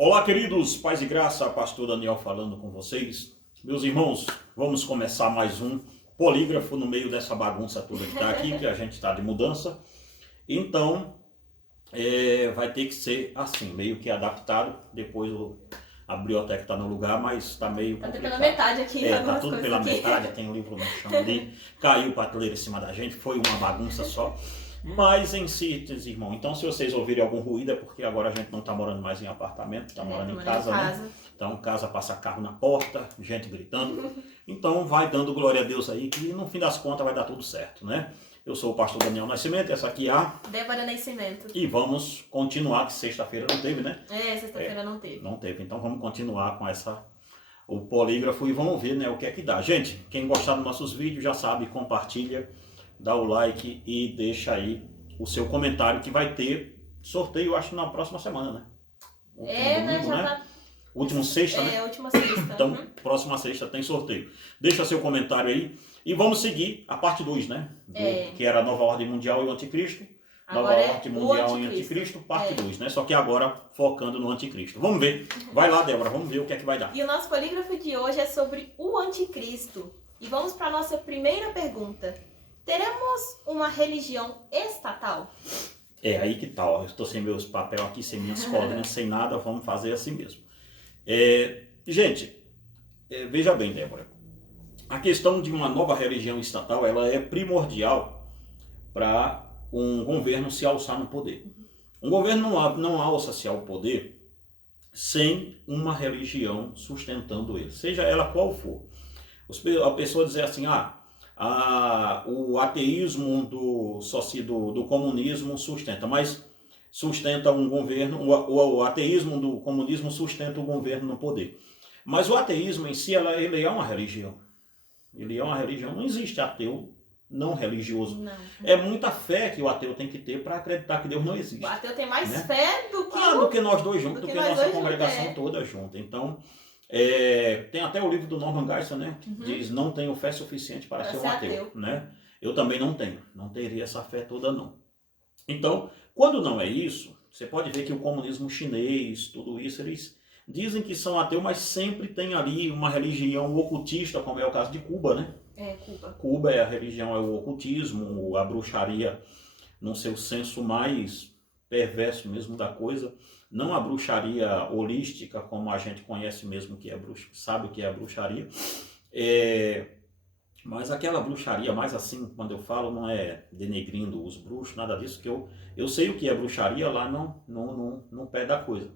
Olá, queridos, paz e graça, pastor Daniel falando com vocês. Meus irmãos, vamos começar mais um polígrafo no meio dessa bagunça toda que está aqui, que a gente está de mudança. Então, vai ter que ser assim, meio que adaptado. Depois a biblioteca está no lugar, mas está meio complicado. Tá pela metade aqui. Está tudo pela metade, tem um livro no chão ali, caiu prateleira em cima da gente, foi uma bagunça só. Mas em síntese, irmão, então se vocês ouvirem algum ruído é porque agora a gente não está morando mais em apartamento, está morando em casa, né? Então casa passa carro na porta, gente gritando. Então vai dando glória a Deus aí que no fim das contas vai dar tudo certo, né? Eu sou o pastor Daniel Nascimento, essa aqui é a Débora Nascimento. E vamos continuar, que sexta-feira não teve, né? Sexta-feira não teve. Não teve, então vamos continuar com o polígrafo e vamos ver, né, o que é que dá. Gente, quem gostar dos nossos vídeos já sabe, compartilha, dá o like e deixa aí o seu comentário que vai ter sorteio, acho, na próxima semana, né? Domingo, né? Tá... Última sexta, né? Última sexta. Então, próxima sexta tem sorteio. Deixa seu comentário aí e vamos seguir a parte 2, né? Que era a Nova Ordem Mundial e o Anticristo. Nova Ordem Mundial e Anticristo, parte 2, né? Só que agora focando no Anticristo. Vamos ver. Vai lá, Débora, vamos ver o que é que vai dar. E o nosso polígrafo de hoje é sobre o Anticristo. E vamos para a nossa primeira pergunta. Teremos uma religião estatal? É aí que tá, ó. Eu estou sem meus papéis aqui, sem minhas colinhas, sem nada, vamos fazer assim mesmo. Gente, veja bem, Débora. A questão de uma nova religião estatal, ela é primordial para um governo se alçar no poder. Um governo não alça-se ao poder sem uma religião sustentando ele, seja ela qual for. A pessoa dizer assim, o ateísmo do comunismo sustenta, mas sustenta um governo, o ateísmo do comunismo sustenta o governo no poder. Mas o ateísmo em si, ele é uma religião. Ele é uma religião, não existe ateu não religioso. Não. É muita fé que o ateu tem que ter para acreditar que Deus não existe. O ateu tem mais né? fé do que do que nós dois juntos, do que a nossa congregação juntos, toda junta. Então, tem até o livro do Norman Geisler, né? Que diz, não tenho fé suficiente para ser um ateu. Né? Eu também não tenho, não teria essa fé toda não. Então, quando não é isso, você pode ver que o comunismo chinês, tudo isso, eles dizem que são ateus, mas sempre tem ali uma religião ocultista, como é o caso de Cuba, né? Cuba. Cuba a religião é o ocultismo, a bruxaria no seu senso mais perverso mesmo da coisa. Não a bruxaria holística, como a gente conhece mesmo, que é sabe o que é a bruxaria. Mas aquela bruxaria, mais assim, quando eu falo, não é denegrindo os bruxos, nada disso, que eu sei o que é bruxaria lá no pé da coisa.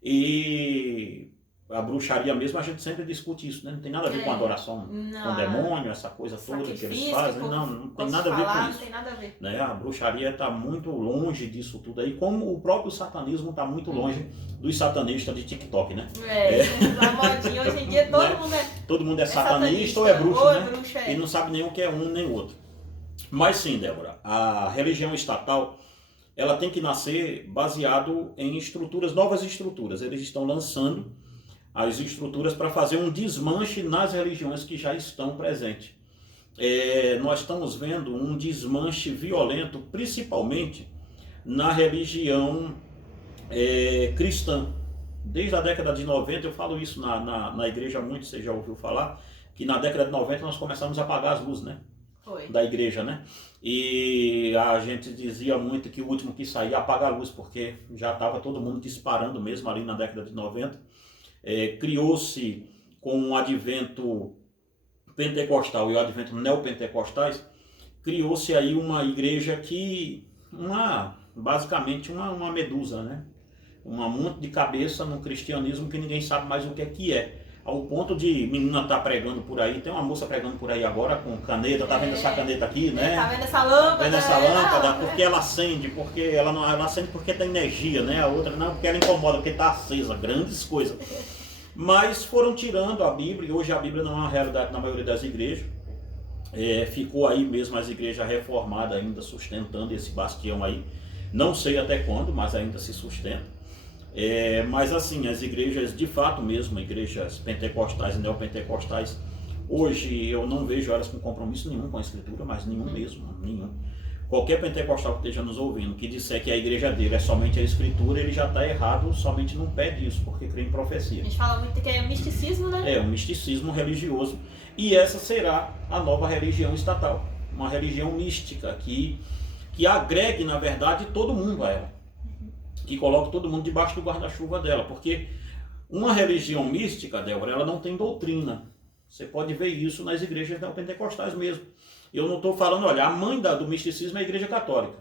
E a bruxaria mesmo, a gente sempre discute isso, né? Não tem nada a ver com adoração com demônio, essa coisa toda que eles fazem. Não tem nada a ver com isso. Não tem nada a ver. Né? A bruxaria está muito longe disso tudo aí, como o próprio satanismo está muito longe dos satanistas de TikTok, né? A modinha hoje em dia todo mundo é satanista ou é bruxo, né? E não sabe nem o que é um nem o outro. Mas sim, Débora, a religião estatal, ela tem que nascer baseado em novas estruturas. Eles estão lançando as estruturas para fazer um desmanche nas religiões que já estão presentes. Nós estamos vendo um desmanche violento, principalmente na religião cristã. Desde a década de 90, eu falo isso na igreja muito, você já ouviu falar, que na década de 90 nós começamos a apagar as luzes, né? Da igreja, né? E a gente dizia muito que o último que saía apagar a luz, porque já estava todo mundo disparando mesmo ali na década de 90. Criou-se com o advento pentecostal e o advento neopentecostais, criou-se aí uma igreja basicamente uma medusa, né? Um monte de cabeça no cristianismo que ninguém sabe mais o que é. Ao ponto de menina tá pregando por aí, tem uma moça pregando por aí agora com caneta, tá vendo essa caneta aqui, né? Tá vendo essa lâmpada? Vendo essa lâmpada, porque ela acende, porque ela acende porque tem energia, né? A outra não, porque ela incomoda, porque tá acesa, grandes coisas. Mas foram tirando a Bíblia, e hoje a Bíblia não é uma realidade na maioria das igrejas. Ficou aí mesmo as igrejas reformadas ainda sustentando esse bastião aí. Não sei até quando, mas ainda se sustenta. Mas assim, as igrejas de fato mesmo, igrejas pentecostais e neopentecostais, hoje eu não vejo elas com compromisso nenhum com a Escritura, mas nenhum mesmo, nenhum. qualquer pentecostal que esteja nos ouvindo, que disser que a igreja dele é somente a escritura, ele já está errado somente num pé disso, porque crê em profecia. A gente fala muito que é misticismo, né? É, um misticismo religioso. E essa será a nova religião estatal. Uma religião mística que agregue, na verdade, todo mundo a ela. Que coloque todo mundo debaixo do guarda-chuva dela. Porque uma religião mística, Débora, ela não tem doutrina. Você pode ver isso nas igrejas neopentecostais mesmo. Eu não estou falando, olha, a mãe do misticismo é a igreja católica,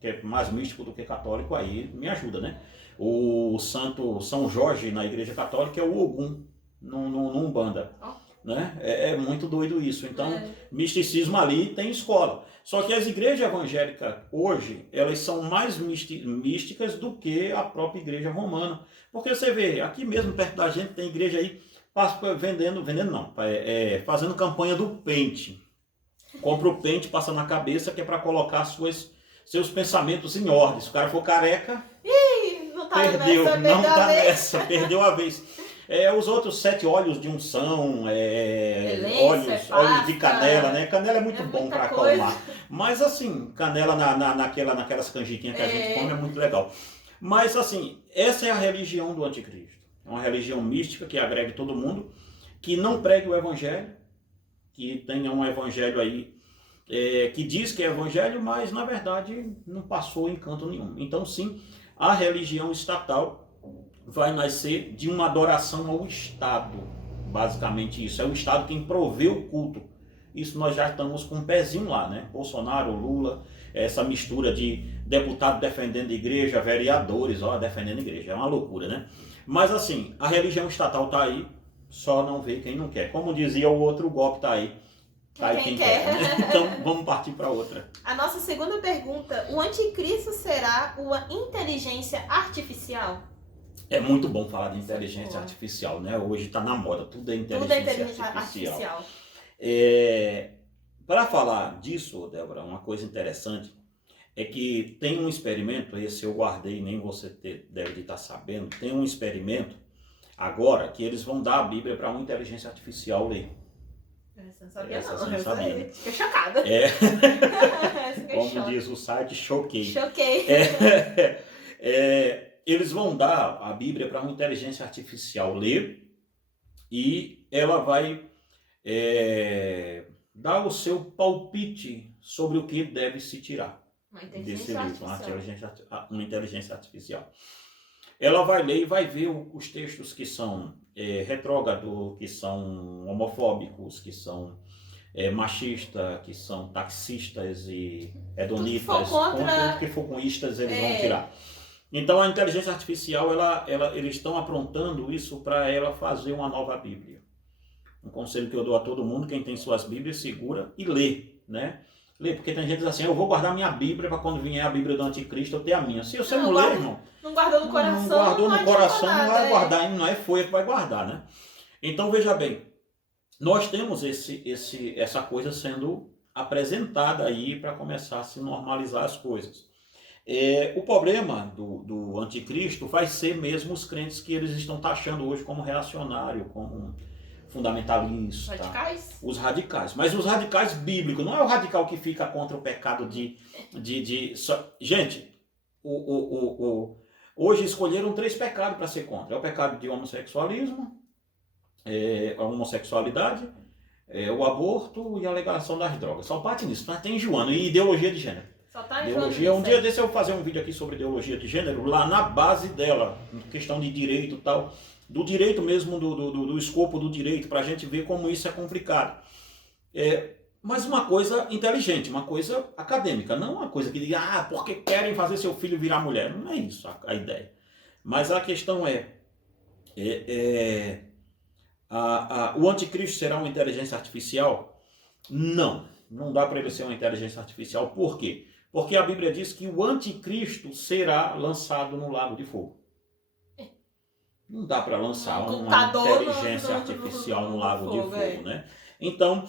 que é mais místico do que católico, aí me ajuda, né? O santo São Jorge na igreja católica é o Ogum, no Umbanda. Né? É muito doido isso. Então, misticismo ali tem escola. Só que as igrejas evangélicas hoje, elas são mais místicas do que a própria igreja romana. Porque você vê, aqui mesmo perto da gente tem igreja aí fazendo campanha do pente. Compra o pente, passa na cabeça, que é para colocar seus pensamentos em ordem. Se o cara for careca, perdeu, não tá nessa, perdeu a vez. Os outros 7 óleos de unção, óleos de canela, né? Canela é muito bom para acalmar. Mas assim, canela naquelas canjiquinhas que a gente come é muito legal. Mas assim, essa é a religião do anticristo. É uma religião mística que agrega todo mundo, que não pregue o evangelho, que tenha um evangelho aí que diz que é evangelho, mas na verdade não passou encanto nenhum. Então sim, a religião estatal vai nascer de uma adoração ao Estado, basicamente isso. É o Estado quem provê o culto. Isso nós já estamos com um pezinho lá, né? Bolsonaro, Lula, essa mistura de deputado defendendo a igreja, vereadores, defendendo a igreja. É uma loucura, né? Mas assim, a religião estatal está aí, só não vê quem não quer. Como dizia o outro, o golpe está aí. Tá aí quem quer. Né? Então vamos partir para outra. A nossa segunda pergunta: o anticristo será uma inteligência artificial? É muito bom falar de inteligência artificial, né? Hoje está na moda, tudo é inteligência artificial. Para falar disso, Débora, uma coisa interessante é que tem um experimento, esse eu guardei, nem você deve estar sabendo, tem um experimento agora que eles vão dar a Bíblia para uma inteligência artificial ler. Essa não sabia não, você não sabia. Fiquei chocada. Como diz o site, choquei. Eles vão dar a Bíblia para uma inteligência artificial ler e ela vai dar o seu palpite sobre o que deve se tirar desse livro, uma inteligência artificial. Ela vai ler e vai ver os textos que são retrógrados, que são homofóbicos, que são machistas, que são taxistas e hedonistas, tudo que for com istas eles vão tirar. Então a inteligência artificial, eles estão aprontando isso para ela fazer uma nova Bíblia. Um conselho que eu dou a todo mundo, quem tem suas Bíblias, segura e lê, né? Lê, porque tem gente que diz assim, eu vou guardar minha Bíblia para quando vier a Bíblia do anticristo eu ter a minha. Se você não lê, irmão, não guardou no coração, não guardou no coração, não vai guardar, não é folha que vai guardar, né? Então veja bem, nós temos essa coisa sendo apresentada aí para começar a se normalizar as coisas. O problema do anticristo vai ser mesmo os crentes que eles estão taxando hoje como reacionário, como fundamentalista. Radicais? Os radicais. Mas os radicais bíblicos, não é o radical que fica contra o pecado Gente, hoje escolheram 3 pecados para ser contra. É o pecado de homossexualismo, a homossexualidade, o aborto e a legalização das drogas. Só parte nisso, mas tem enjoando. E ideologia de gênero. Só tá ideologia. Um dia desse eu vou fazer um vídeo aqui sobre ideologia de gênero, lá na base dela, questão de direito e tal, do direito mesmo, do escopo do direito, para a gente ver como isso é complicado. Mas uma coisa inteligente, uma coisa acadêmica, não uma coisa que diga, porque querem fazer seu filho virar mulher. Não é isso a ideia. Mas a questão o anticristo será uma inteligência artificial? Não dá para ele ser uma inteligência artificial. Por quê? Porque a Bíblia diz que o anticristo será lançado no lago de fogo. Não dá para lançar uma inteligência artificial no lago de fogo, né? Então,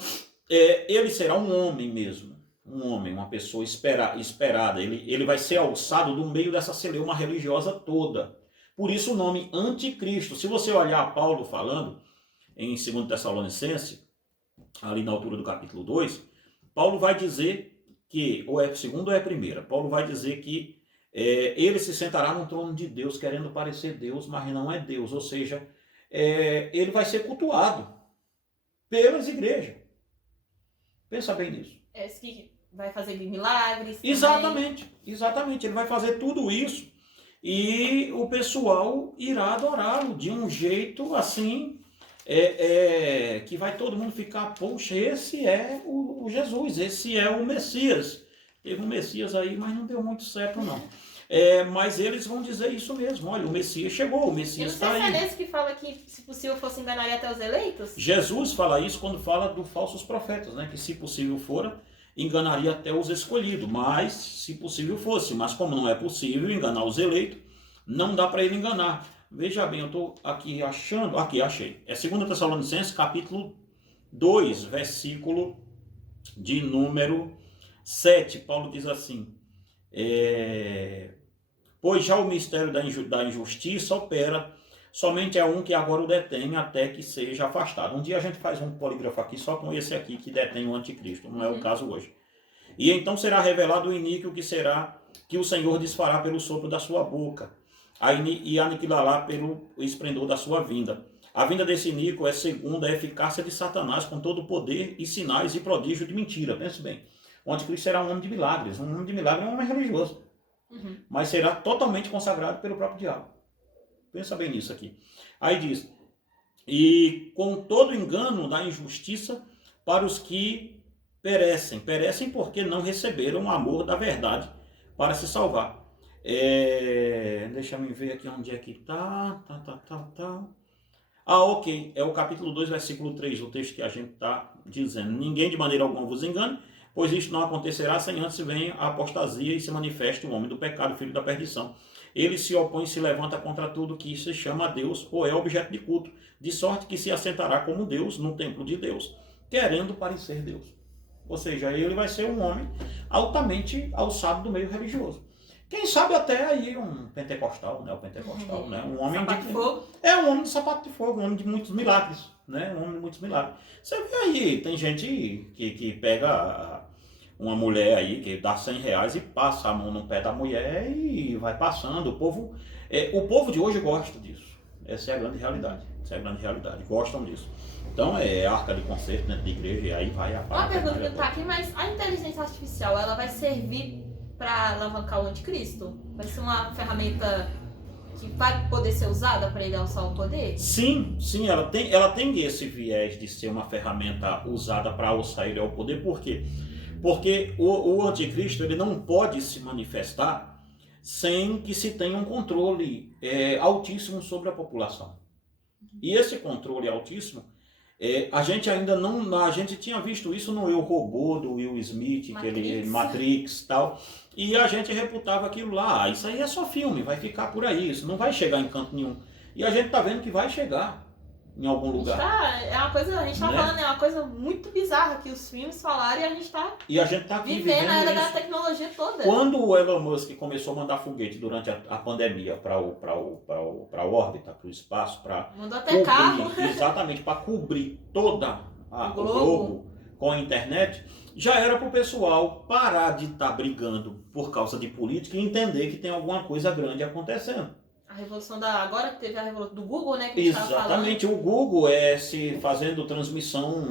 ele será um homem mesmo. Um homem, uma pessoa esperada. Ele vai ser alçado do meio dessa celeuma religiosa toda. Por isso o nome anticristo. Se você olhar Paulo falando em 2 Tessalonicenses, ali na altura do capítulo 2, Paulo vai dizer que, ou é segunda ou é primeira, Paulo vai dizer que ele se sentará no trono de Deus, querendo parecer Deus, mas não é Deus. Ou seja, ele vai ser cultuado pelas igrejas. Pensa bem nisso. Esse que vai fazer milagres. Exatamente, exatamente. Ele vai fazer tudo isso e o pessoal irá adorá-lo de um jeito assim, que vai todo mundo ficar, poxa, esse é o Jesus, esse é o Messias. Teve um Messias aí, mas não deu muito certo não. Mas eles vão dizer isso mesmo, olha, o Messias chegou, o Messias está aí. Eu não sei se é nesse que fala que, se possível, fosse enganaria até os eleitos. Jesus fala isso quando fala dos falsos profetas, né? Que se possível fora, enganaria até os escolhidos, mas se possível fosse. Mas como não é possível enganar os eleitos, não dá para ele enganar. Veja bem, eu estou aqui achando, aqui achei. É 2 Tessalonicenses, capítulo 2, versículo de número 7. Paulo diz assim, pois já o mistério da injustiça opera, somente é um que agora o detém até que seja afastado. Um dia a gente faz um polígrafo aqui só com esse aqui que detém o anticristo, não é o caso hoje. E então será revelado o iníquo que o Senhor desfará pelo sopro da sua boca e aniquilará pelo esplendor da sua vinda. A vinda desse iníquo é segundo a eficácia de Satanás com todo o poder e sinais e prodígio de mentira. Pense bem, o anticristo será um homem de milagres. Um homem de milagres é um homem religioso, mas será totalmente consagrado pelo próprio diabo. Pensa bem nisso aqui. Aí diz, e com todo engano da injustiça para os que perecem. Perecem porque não receberam o amor da verdade para se salvar. Deixa eu ver aqui onde é que está. Ok. É o capítulo 2, versículo 3, o texto que a gente está dizendo. Ninguém de maneira alguma vos engane, pois isto não acontecerá sem antes venha a apostasia e se manifeste o homem do pecado, filho da perdição. Ele se opõe e se levanta contra tudo que se chama Deus ou é objeto de culto, de sorte que se assentará como Deus no templo de Deus, querendo parecer Deus. Ou seja, ele vai ser um homem altamente alçado do meio religioso. Quem sabe até aí um pentecostal, né? O pentecostal, né? Um homem sapato de fogo. Um homem de sapato de fogo, um homem de muitos milagres, né? Um homem de muitos milagres. Você vê aí, tem gente que pega uma mulher aí, que dá R$100 e passa a mão no pé da mulher e vai passando. O povo de hoje gosta disso. Essa é a grande realidade. Gostam disso. Então é arca de concerto dentro da igreja e aí vai a Uma pergunta que está aqui, mas a inteligência artificial, ela vai servir para alavancar o anticristo? Vai ser uma ferramenta que vai poder ser usada para ele alçar o poder? Sim, ela tem esse viés de ser uma ferramenta usada para alçar ele ao poder. Por quê? Porque o anticristo ele não pode se manifestar sem que se tenha um controle altíssimo sobre a população. E esse controle altíssimo, a gente ainda não... A gente tinha visto isso no Eu, Robô, do Will Smith, Matrix e tal. E a gente reputava aquilo lá. Isso aí é só filme, vai ficar por aí. Isso não vai chegar em canto nenhum. E a gente está vendo que vai chegar em algum lugar. A gente tá falando, é uma coisa muito bizarra que os filmes falaram e a gente tá aqui vivendo a era da tecnologia toda. Quando o Elon Musk começou a mandar foguete durante a pandemia para a órbita, para o espaço, para mandou até carro. Exatamente, para cobrir toda o globo com a internet, já era para o pessoal parar de estar brigando por causa de política e entender que tem alguma coisa grande acontecendo. A revolução agora que teve a revolução do Google, né? Que a gente Exatamente, o Google se fazendo transmissão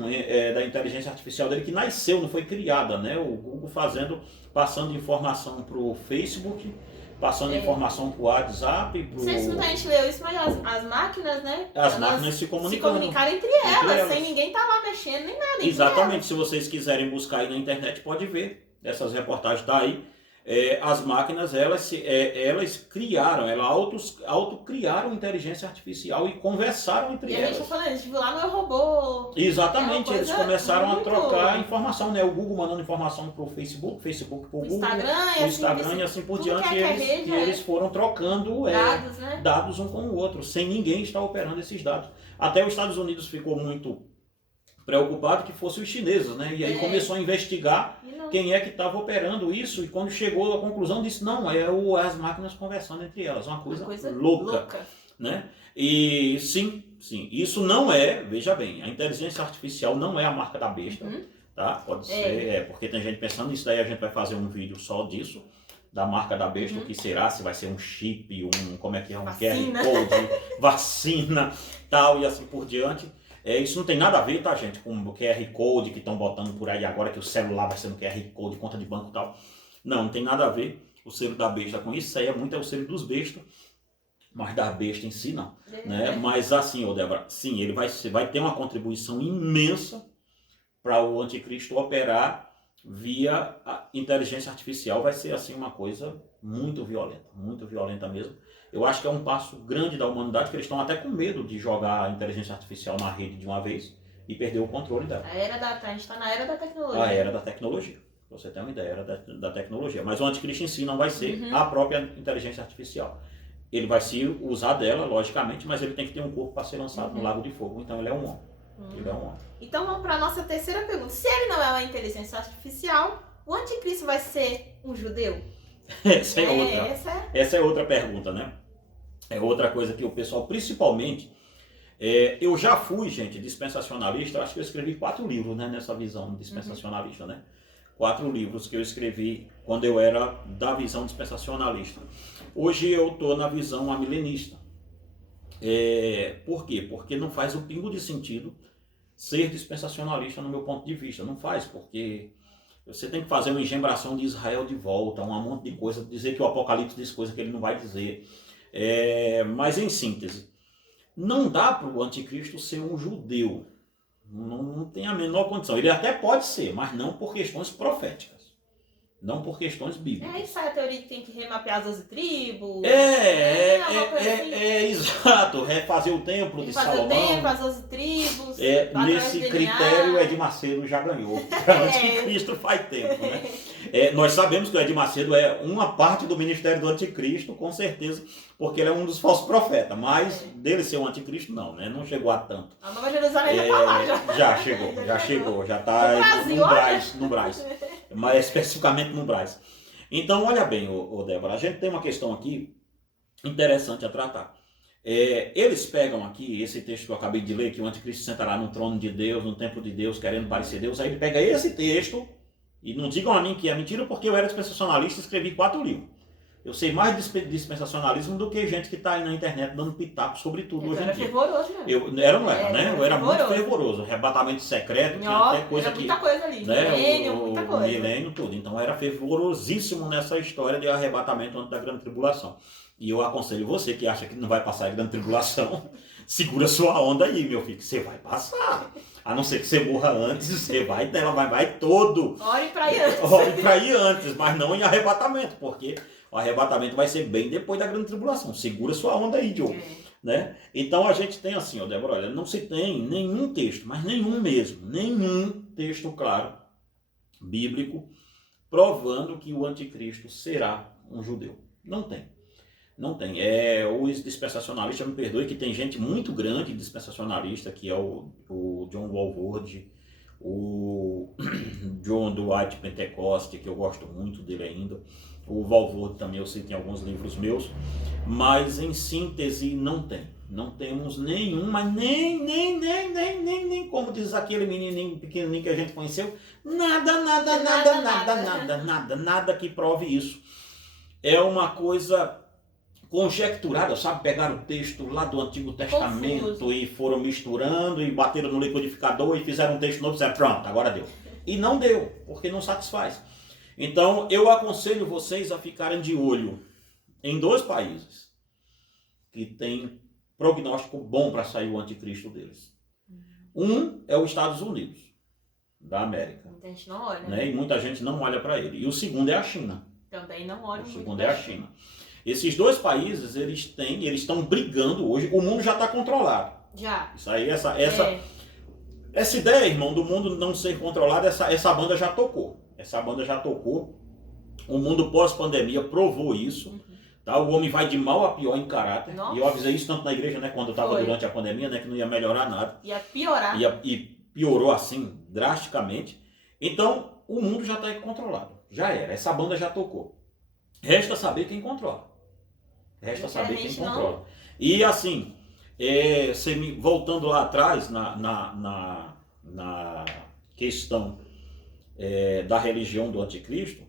da inteligência artificial dele, que nasceu, não foi criada, né? O Google passando informação para o Facebook, passando informação para o WhatsApp. Não sei se muita gente leu isso, mas as máquinas, né? As máquinas se comunicaram entre elas, sem ninguém estar lá mexendo, nem nada. Exatamente, se vocês quiserem buscar aí na internet, pode ver essas reportagens, tá aí. As máquinas, elas criaram, autocriaram inteligência artificial e conversaram entre elas. E a gente tá falando, a gente viu lá no Eu, Robô. Exatamente, eles começaram a trocar informação, né? O Google mandando informação pro Facebook pro Google, Instagram e assim por diante. E eles foram trocando dados um com o outro, sem ninguém estar operando esses dados. Até os Estados Unidos ficou muito preocupado que fossem os chineses, né? E aí começou a investigar quem é que estava operando isso, e quando chegou à conclusão disse, não, as máquinas conversando entre elas, uma coisa louca, né? E sim, isso não veja bem, a inteligência artificial não é a marca da besta, tá? Pode ser, porque tem gente pensando nisso, daí a gente vai fazer um vídeo só disso, da marca da besta, o que será, se vai ser um chip, como é que é, um Vacina. QR Code, vacina, tal, e assim por diante. Isso não tem nada a ver, tá, gente, com o QR Code que estão botando por aí agora, que o celular vai ser no QR Code, conta de banco e tal. Não tem nada a ver o selo da besta com isso, aí é o selo dos bestas, mas da besta em si não. Né? Mas assim, Débora, sim, ele vai ter uma contribuição imensa para o anticristo operar via a inteligência artificial. Vai ser assim uma coisa muito violenta mesmo. Eu acho que é um passo grande da humanidade, que eles estão até com medo de jogar a inteligência artificial na rede de uma vez e perder o controle dela. A gente está na era da tecnologia. A era da tecnologia. Pra você ter uma ideia, era da tecnologia. Mas o anticristo em si não vai ser a própria inteligência artificial. Ele vai se usar dela, logicamente, mas ele tem que ter um corpo para ser lançado no lago de fogo. Então ele é um homem. Ele é um homem. Então vamos para a nossa terceira pergunta. Se ele não é uma inteligência artificial, o anticristo vai ser um judeu? Essa é outra pergunta, né? É outra coisa que o pessoal, principalmente... eu já fui, gente, dispensacionalista. Acho que eu escrevi 4 livros, né, nessa visão dispensacionalista, né? 4 livros que eu escrevi quando eu era da visão dispensacionalista. Hoje eu estou na visão amilenista. Por quê? Porque não faz o pingo de sentido ser dispensacionalista no meu ponto de vista. Não faz, porque você tem que fazer uma engembração de Israel de volta, um monte de coisa, dizer que o Apocalipse diz coisa que ele não vai dizer. Mas em síntese, não dá para o anticristo ser um judeu. Não tem a menor condição. Ele até pode ser, mas não por questões proféticas. Não por questões bíblicas. Aí sai a teoria que tem que remapear as 12 tribos. Exato. Refazer o templo de Salomão. Refazer o templo, as 12 tribos. Nesse critério, Edir Macedo já ganhou. O anticristo faz tempo, né? Nós sabemos que o Edir Macedo é uma parte do ministério do anticristo, com certeza, porque ele é um dos falsos profetas. Mas dele ser um anticristo, não, né? Não chegou a tanto. A Nova Jerusalém já tá lá, já chegou. Já está no Brás. Mas especificamente no Brás. Então, olha bem, Débora, a gente tem uma questão aqui interessante a tratar. Eles pegam aqui esse texto que eu acabei de ler, que o anticristo sentará no trono de Deus, no templo de Deus, querendo parecer Deus. Aí ele pega esse texto, e não digam a mim que é mentira, porque eu era dispensacionalista e escrevi 4 livros. Eu sei mais de dispensacionalismo do que gente que está aí na internet dando pitaco sobre tudo hoje em dia. Fervoroso, né? Eu era, né? Eu era muito fervoroso. Arrebatamento secreto, tinha até coisa muita coisa ali. Né? Muita coisa. Milênio, tudo. Então era fervorosíssimo nessa história de arrebatamento antes da grande tribulação. E eu aconselho você que acha que não vai passar a grande tribulação, segura sua onda aí, meu filho, que você vai passar. A não ser que você morra antes, você vai todo. Ore pra ir antes. Ore pra ir antes, mas não em arrebatamento, porque o arrebatamento vai ser bem depois da grande tribulação. Segura sua onda aí, Diogo. Né? Então a gente tem assim, Débora, olha, não se tem nenhum texto, mas nenhum mesmo, nenhum texto claro, bíblico, provando que o anticristo será um judeu. Não tem. Não tem. Os dispensacionalistas, me perdoe, que tem gente muito grande dispensacionalista, que é o John Walvoord, o John Dwight Pentecoste, que eu gosto muito dele ainda. O Walvoord também eu sei que tem alguns livros meus, mas em síntese não tem. Não temos nenhum, mas nem como diz aquele menininho pequenininho que a gente conheceu, nada que prove isso. É uma coisa conjecturada, sabe? Pegaram o texto lá do Antigo Testamento confuso. E foram misturando e bateram no liquidificador e fizeram um texto novo e disseram, pronto, agora deu. E não deu, porque não satisfaz. Então, eu aconselho vocês a ficarem de olho em 2 países que têm prognóstico bom para sair o anticristo deles. Um é os Estados Unidos, da América. Muita gente não olha. Né? E muita gente não olha para ele. E o segundo é a China. Também não olha. O segundo é a China. Esses 2 países, eles estão brigando hoje. O mundo já está controlado. Já. Isso aí, essa ideia, irmão, do mundo não ser controlado, essa banda já tocou. Essa banda já tocou. O mundo pós-pandemia provou isso. Tá? O homem vai de mal a pior em caráter. Nossa. E eu avisei isso tanto na igreja, né, quando eu estava durante a pandemia, né, que não ia melhorar nada. Ia piorar. E piorou assim, drasticamente. Então, o mundo já está controlado. Já era. Essa banda já tocou. Resta saber quem controla. Resta saber quem controla. E assim, voltando lá atrás na questão da religião do anticristo,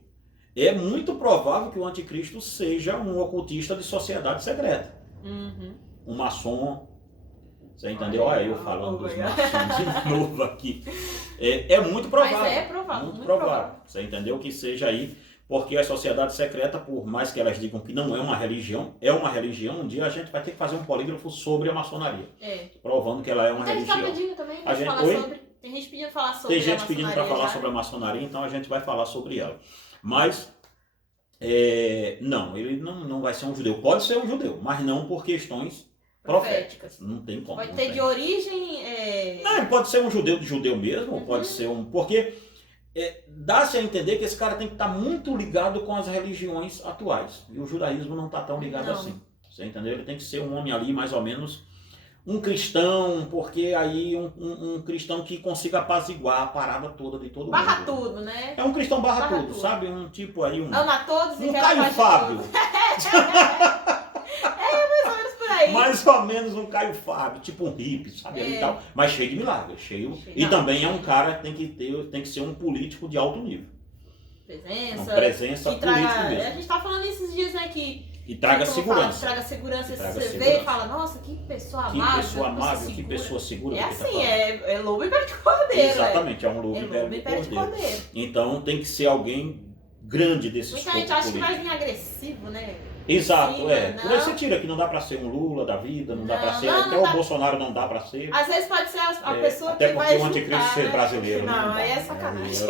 é muito provável que o anticristo seja um ocultista de sociedade secreta. Um maçom. Você entendeu? Olha, eu falando dos maçons de novo aqui. É muito provável. Mas é provável. Muito provável. Você entendeu? Que seja aí. Porque a sociedade secreta, por mais que elas digam que não é uma religião, é uma religião. Um dia a gente vai ter que fazer um polígrafo sobre a maçonaria. Provando que ela é uma religião. Tá pedindo também, tem gente pedindo falar sobre Tem gente pedindo para falar sobre a maçonaria, então a gente vai falar sobre ela. Mas, não, ele não vai ser um judeu. Pode ser um judeu, mas não por questões proféticas. Não tem como. Pode ter de origem... Não, ele pode ser um judeu de judeu mesmo, ou pode ser um... Porque dá-se a entender que esse cara tem que estar muito ligado com as religiões atuais. E o judaísmo não está tão ligado assim. Você entendeu? Ele tem que ser um homem ali, mais ou menos, um cristão, porque aí um cristão que consiga apaziguar a parada toda de todo mundo. Barra tudo, né? É um cristão barra tudo, sabe? Um tipo aí... Ama todos e Caio Fábio. Mais ou menos por aí. Mais ou menos um Caio Fábio, tipo um hippie, sabe? E tal, mas cheio de milagres, E também é um cara que tem que ser um político de alto nível. Presença política mesmo. A gente tá falando esses dias, né, e traga segurança. Traga segurança. Você vê e fala, nossa, que pessoa amável. Que pessoa segura. É assim, é lobo e pé de cordeiro. Exatamente, é um lobo e pé de cordeiro. Então tem que ser alguém grande desse escopo. Muita gente acha que vai vir agressivo, né? Exato, Por aí você tira que não dá pra ser um Lula da vida, não dá pra ser, até o Bolsonaro não dá pra ser. Às vezes pode ser a pessoa que vai juntar, até porque o anticristo ser brasileiro. Não, aí é sacanagem.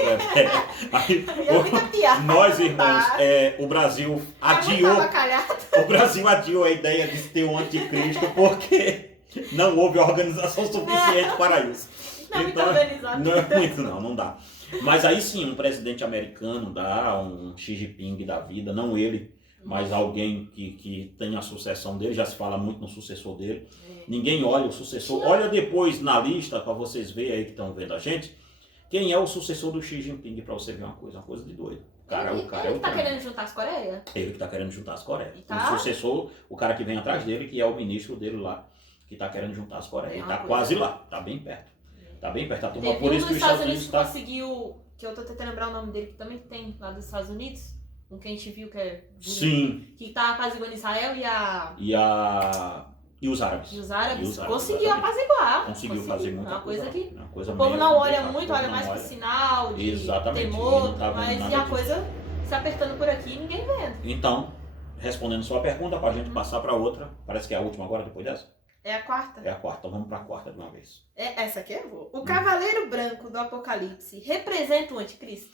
Nós, irmãos, o Brasil adiou a ideia de ter um anticristo porque não houve organização suficiente para isso. Não, então, muito organizado. Não é muito, não dá. Mas aí sim, um presidente americano dá, um Xi Jinping da vida, não ele, mas alguém que tenha a sucessão dele, já se fala muito no sucessor dele. Ninguém olha o sucessor. Olha depois na lista, para vocês verem aí que estão vendo a gente, quem é o sucessor do Xi Jinping, para você ver uma coisa de doido. Ele que tá querendo juntar as Coreias? Ele que tá querendo juntar as Coreias. Tá? O sucessor, o cara que vem atrás dele, que é o ministro dele lá, que tá querendo juntar as Coreias. Ele tá quase lá, tá bem perto. Tá bem perto, a turma, por isso que os Estados Unidos tá... conseguiu, que eu tô tentando lembrar o nome dele, que também tem lá dos Estados Unidos, um que a gente viu que é bonito, sim, que tá apaziguando Israel e os árabes. E os árabes conseguiu apaziguar. Conseguiu fazer muita uma coisa que o povo não olha muito, olha mais pro sinal de temor, mas e a coisa se apertando por aqui e ninguém vendo. Então, respondendo sua pergunta, pra gente passar pra outra, parece que é a última agora, depois dessa. É a quarta? É a quarta, então vamos pra quarta de uma vez. Essa aqui eu vou. O Cavaleiro Branco do Apocalipse representa o anticristo?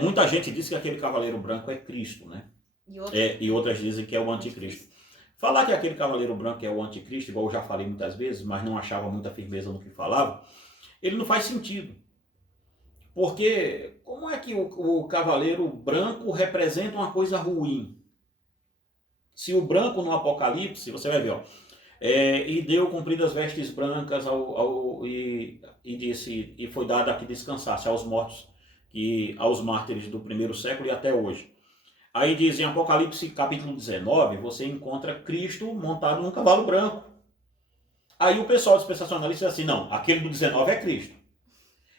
Muita gente diz que aquele Cavaleiro Branco é Cristo, né? E outras dizem que é o anticristo. Falar que aquele Cavaleiro Branco é o anticristo, igual eu já falei muitas vezes, mas não achava muita firmeza no que falava, ele não faz sentido. Porque como é que o Cavaleiro Branco representa uma coisa ruim? Se o branco no Apocalipse, você vai ver, ó. E deu cumpridas vestes brancas e disse, e foi dado a que descansasse aos mortos, aos mártires do primeiro século e até hoje. Aí diz em Apocalipse capítulo 19, você encontra Cristo montado num cavalo branco. Aí o pessoal dispensacionalista diz assim, não, aquele do 19 é Cristo.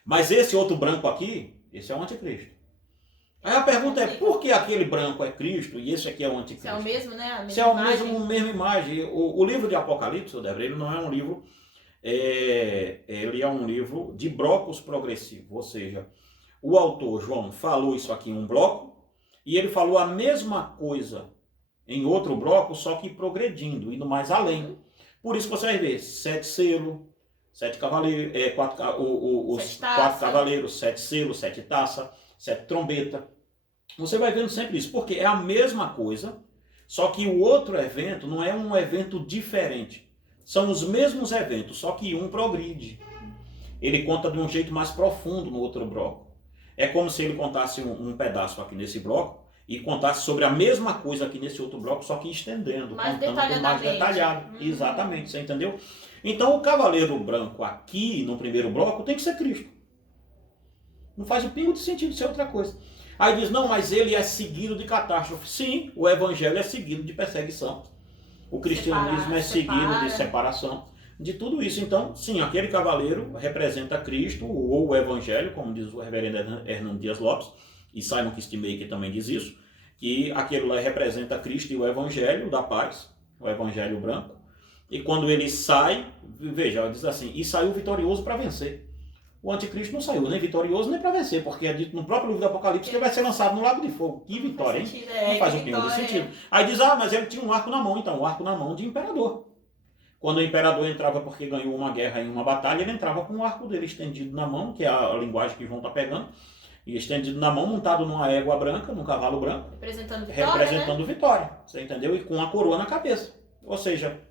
Mas esse outro branco aqui, esse é o anticristo. Aí a pergunta é, por que aquele branco é Cristo e esse aqui é o anticristo? Se é o mesmo, né? A mesma imagem. O livro de Apocalipse, Débora, ele não é um livro, ele é um livro de blocos progressivos, ou seja, o autor, João, falou isso aqui em um bloco e ele falou a mesma coisa em outro bloco, só que progredindo, indo mais além. Por isso que você vai ver 7 selos, 7 cavaleiros, os 4 cavaleiros, 7 selos, 7 taças, 7 trombetas. Você vai vendo sempre isso, porque é a mesma coisa, só que o outro evento não é um evento diferente. São os mesmos eventos, só que um progride. Ele conta de um jeito mais profundo no outro bloco. É como se ele contasse um pedaço aqui nesse bloco e contasse sobre a mesma coisa aqui nesse outro bloco, só que estendendo, mais contando mais detalhado. Exatamente, você entendeu? Então o Cavaleiro Branco aqui, no primeiro bloco, tem que ser Cristo. Não faz o pingo de sentido ser outra coisa. Aí diz, não, mas ele é seguido de catástrofe. Sim, o evangelho é seguido de perseguição. O cristianismo é seguido de separação. de tudo isso. Então, sim, aquele cavaleiro representa Cristo ou o Evangelho, como diz o reverendo Hernando Dias Lopes, e Simon Kistemaker também diz isso, que aquele lá representa Cristo e o Evangelho da paz, o Evangelho branco. E quando ele sai, veja, diz assim, e saiu vitorioso para vencer. O anticristo não saiu nem vitorioso nem para vencer, porque é dito no próprio livro do Apocalipse que ele vai ser lançado no lago de fogo. Que vitória, hein? Não faz o pingo de sentido. Aí diz, mas ele tinha um arco na mão, então, um arco na mão de imperador. Quando o imperador entrava porque ganhou uma guerra em uma batalha, ele entrava com o arco dele estendido na mão, que é a linguagem que João está pegando, e estendido na mão, montado numa égua branca, num cavalo branco. Representando vitória. Você entendeu? E com a coroa na cabeça. Ou seja,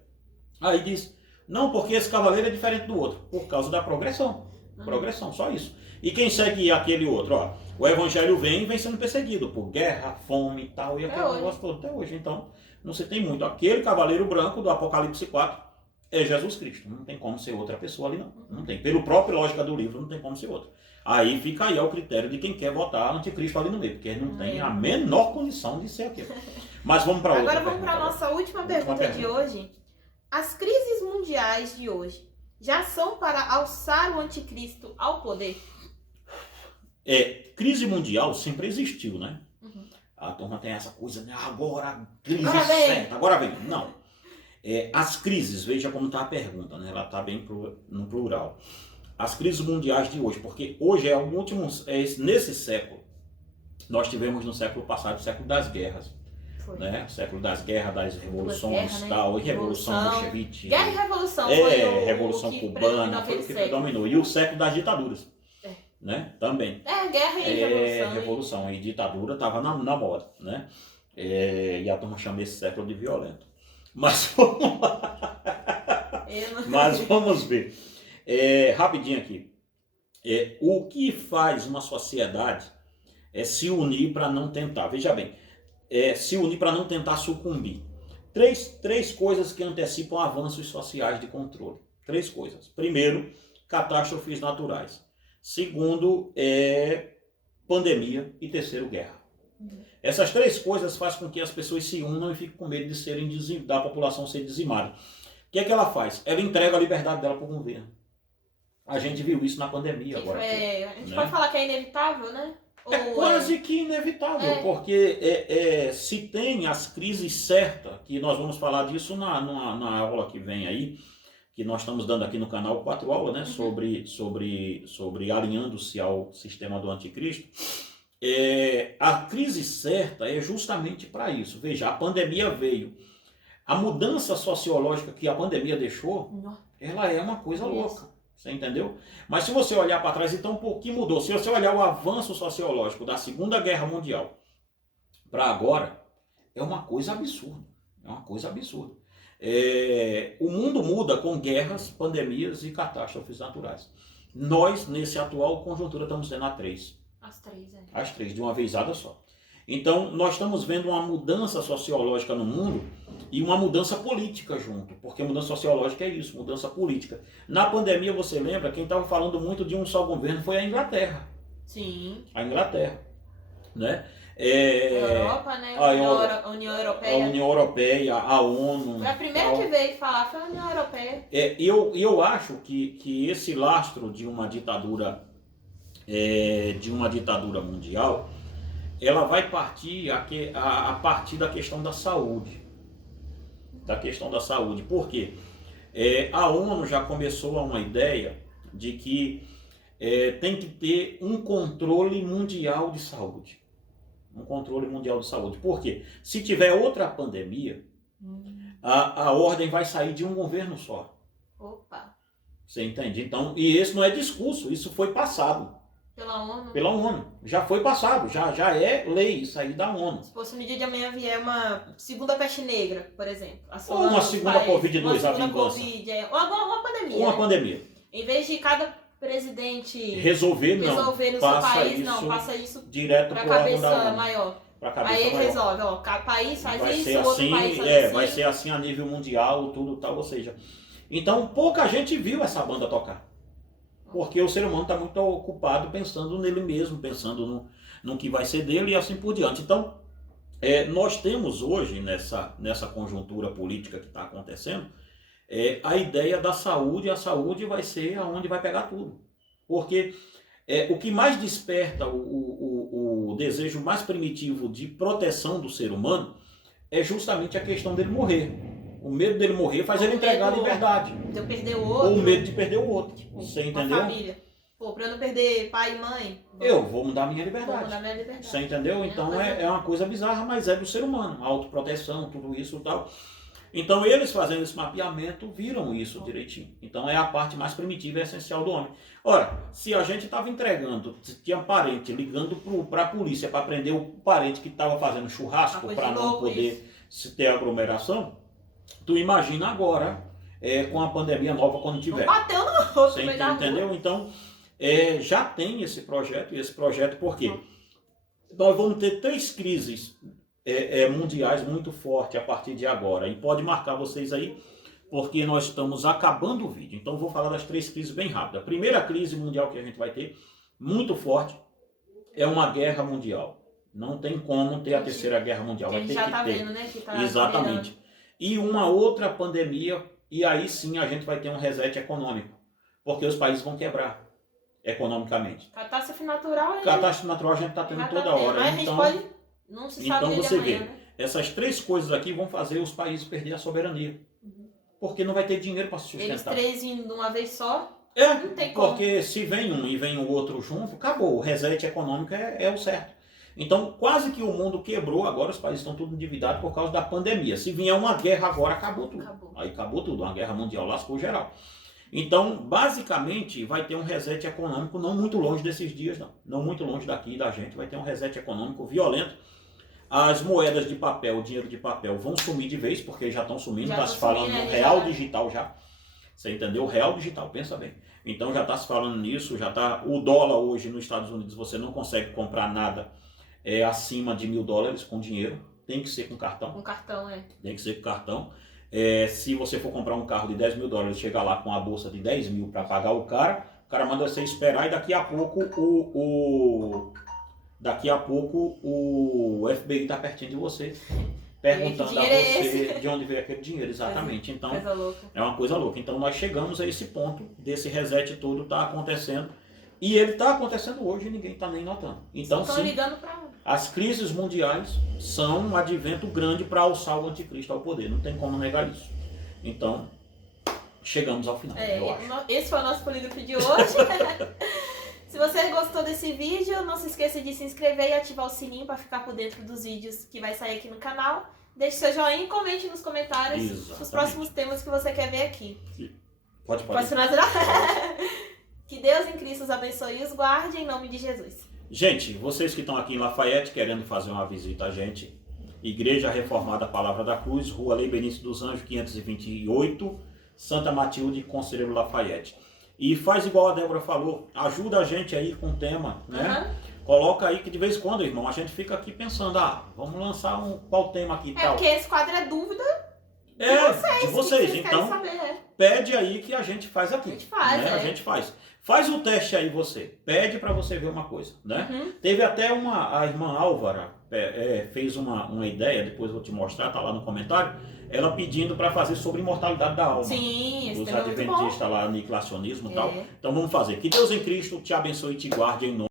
aí diz, não, porque esse cavaleiro é diferente do outro, por causa da progressão. Progressão, só isso. E quem segue aquele outro? Ó, o evangelho vem sendo perseguido por guerra, fome e tal, e aquele negócio todo até hoje. Então, não se tem muito. Aquele cavaleiro branco do Apocalipse 4 é Jesus Cristo. Não tem como ser outra pessoa ali, não. Não tem. Pelo próprio lógica do livro, não tem como ser outra. Aí fica aí ao critério de quem quer votar anticristo ali no meio, porque não tem a menor condição de ser aquilo. Mas vamos para outra. Agora vamos para a nossa última pergunta de hoje. As crises mundiais de hoje já são para alçar o anticristo ao poder? Crise mundial sempre existiu, né? A turma tem essa coisa, né? Agora a crise certa, agora vem. Não. As crises, veja como está a pergunta, né? Ela está bem no plural. As crises mundiais de hoje, porque hoje é o último, nesse século, nós tivemos no século passado o século das guerras. Né? O século das guerras, das revoluções, tal, e revolução bolchevique. Guerra e revolução foi revolução cubana, foi o que predominou. E o século das ditaduras. Né? Também. Guerra e revolução. Revolução e ditadura estava na moda. Né? E a turma chama esse século de violento. Mas vamos lá. Mas vamos ver. Rapidinho aqui. O que faz uma sociedade é se unir para não tentar. Veja bem. Se unir para não tentar sucumbir. Três coisas que antecipam avanços sociais de controle. 3 coisas. Primeiro, catástrofes naturais. Segundo, pandemia. E terceiro, guerra. Essas 3 coisas fazem com que as pessoas se unam e fiquem com medo da população ser dizimada. O que é que ela faz? Ela entrega a liberdade dela para o governo. A gente viu isso na pandemia agora. A gente pode falar que é inevitável, né? Quase que inevitável, porque se tem as crises certas, que nós vamos falar disso na aula que vem aí, que nós estamos dando aqui no canal 4 aulas, né, sobre alinhando-se ao sistema do anticristo. A crise certa é justamente para isso. Veja, a pandemia veio. A mudança sociológica que a pandemia deixou, ela é uma coisa louca. Você entendeu? Mas se você olhar para trás, então o que mudou? Se você olhar o avanço sociológico da Segunda Guerra Mundial para agora, é uma coisa absurda. É uma coisa absurda. O mundo muda com guerras, pandemias e catástrofes naturais. Nós, nesse atual conjuntura, estamos vendo As 3, As 3, de uma vezada só. Então, nós estamos vendo uma mudança sociológica no mundo e uma mudança política junto, porque mudança sociológica é isso, mudança política. Na pandemia, você lembra, quem estava falando muito de um só governo foi a Inglaterra. Sim. A Inglaterra, né? A Europa, né? A União Europeia. A União Europeia, a ONU. Foi a primeira que veio falar, foi a União Europeia. Eu acho que esse lastro de uma ditadura mundial, ela vai partir a partir da questão da saúde. Por quê? A ONU já começou a uma ideia de que tem que ter um controle mundial de saúde. Por quê? Se tiver outra pandemia, a ordem vai sair de um governo só. Opa! Você entende? Então, e esse não é discurso, isso foi passado. Pela ONU. Já foi passado, já é lei isso aí da ONU. Se fosse no dia de amanhã vier uma segunda peste negra, por exemplo. Ou uma segunda Covid-2, uma segunda Covid, ou uma pandemia. Uma pandemia. Em vez de cada presidente resolver no seu país, passa isso direto para a cabeça maior. Aí ele resolve, país faz isso, outro país faz assim. Vai ser assim a nível mundial, tudo tal, ou seja. Então pouca gente viu essa banda tocar. Porque o ser humano está muito ocupado pensando nele mesmo, pensando no que vai ser dele e assim por diante. Então, nós temos hoje, nessa conjuntura política que está acontecendo, a ideia da saúde, a saúde vai ser aonde vai pegar tudo. Porque o que mais desperta o desejo mais primitivo de proteção do ser humano é justamente a questão dele morrer. O medo dele morrer faz ele entregar a liberdade. De eu perder o outro. Ou o medo de perder o outro. Tipo, você entendeu? Família. Pô, pra eu não perder pai e mãe. Eu vou mudar minha liberdade. Vou mudar minha liberdade. Você entendeu? Então é uma coisa bizarra, mas é do ser humano. Autoproteção, tudo isso e tal. Então eles fazendo esse mapeamento viram isso direitinho. Então é a parte mais primitiva e essencial do homem. Ora, se a gente estava entregando, tinha parente ligando para a polícia para prender o parente que estava fazendo churrasco para não poder se ter aglomeração, tu imagina agora com a pandemia nova quando tiver. Não bateu no outro. Você entendeu? Então já tem esse projeto, e esse projeto por quê? Nós vamos ter 3 crises mundiais muito fortes a partir de agora. E pode marcar vocês aí, porque nós estamos acabando o vídeo. Então vou falar das 3 crises bem rápido. A primeira crise mundial que a gente vai ter, muito forte, é uma guerra mundial. Não tem como ter a terceira guerra mundial. Vai ter já que tá ter. Vendo, né? Que tá exatamente. E uma outra pandemia, e aí sim a gente vai ter um reset econômico. Porque os países vão quebrar economicamente. Catástrofe natural Catástrofe natural a gente está tendo toda hora. Mas então, a gente pode... Não se sabe então você vê, né? essas 3 coisas aqui vão fazer os países perder a soberania. Porque não vai ter dinheiro para se sustentar. Eles 3 indo de uma vez só, não tem como. Porque se vem um e vem o outro junto, acabou. O reset econômico é o certo. Então, quase que o mundo quebrou, agora os países estão tudo endividados por causa da pandemia. Se vier uma guerra agora, acabou tudo. Aí acabou tudo, uma guerra mundial lascou geral. Então, basicamente, vai ter um reset econômico não muito longe desses dias, não. Não muito longe daqui da gente, vai ter um reset econômico violento. As moedas de papel, o dinheiro de papel vão sumir de vez, porque já estão sumindo, está se falando no real digital já. Você entendeu? Real digital, pensa bem. Então já está se falando nisso, já está. O dólar hoje nos Estados Unidos, você não consegue comprar nada acima de $1.000 com dinheiro. Tem que ser com cartão. Com cartão, Tem que ser com cartão. Se você for comprar um carro de $10.000, chegar lá com a bolsa de 10 mil para pagar o cara manda você esperar e daqui a pouco o FBI está pertinho de você, perguntando a você de onde veio aquele dinheiro, exatamente. Então, é uma coisa louca. Então, nós chegamos a esse ponto desse reset todo está acontecendo. E ele está acontecendo hoje e ninguém está nem notando. Então, sim, as crises mundiais são um advento grande para alçar o anticristo ao poder. Não tem como negar isso. Então, chegamos ao final, eu acho. Esse foi o nosso polígrafo de hoje. Se você gostou desse vídeo, não se esqueça de se inscrever e ativar o sininho para ficar por dentro dos vídeos que vai sair aqui no canal. Deixe seu joinha e comente nos comentários os próximos temas que você quer ver aqui. Pode finalizar? Que Deus em Cristo os abençoe e os guarde em nome de Jesus. Gente, vocês que estão aqui em Lafayette querendo fazer uma visita a gente, Igreja Reformada Palavra da Cruz, Rua Lei Benício dos Anjos, 528, Santa Matilde, Conselheiro Lafayette. E faz igual a Débora falou, ajuda a gente aí com o tema, né? Coloca aí que de vez em quando, irmão, a gente fica aqui pensando, vamos lançar qual tema aqui e tal. Porque esse quadro é dúvida de vocês. Então, pede aí que a gente faz aqui. A gente faz. Faz o teste aí você. Pede para você ver uma coisa, né? Teve até a irmã Álvara fez uma ideia, depois eu vou te mostrar, tá lá no comentário, ela pedindo para fazer sobre imortalidade da alma. Sim, dos adventistas lá, aniquilacionismo e tal. Então vamos fazer. Que Deus em Cristo te abençoe e te guarde em nome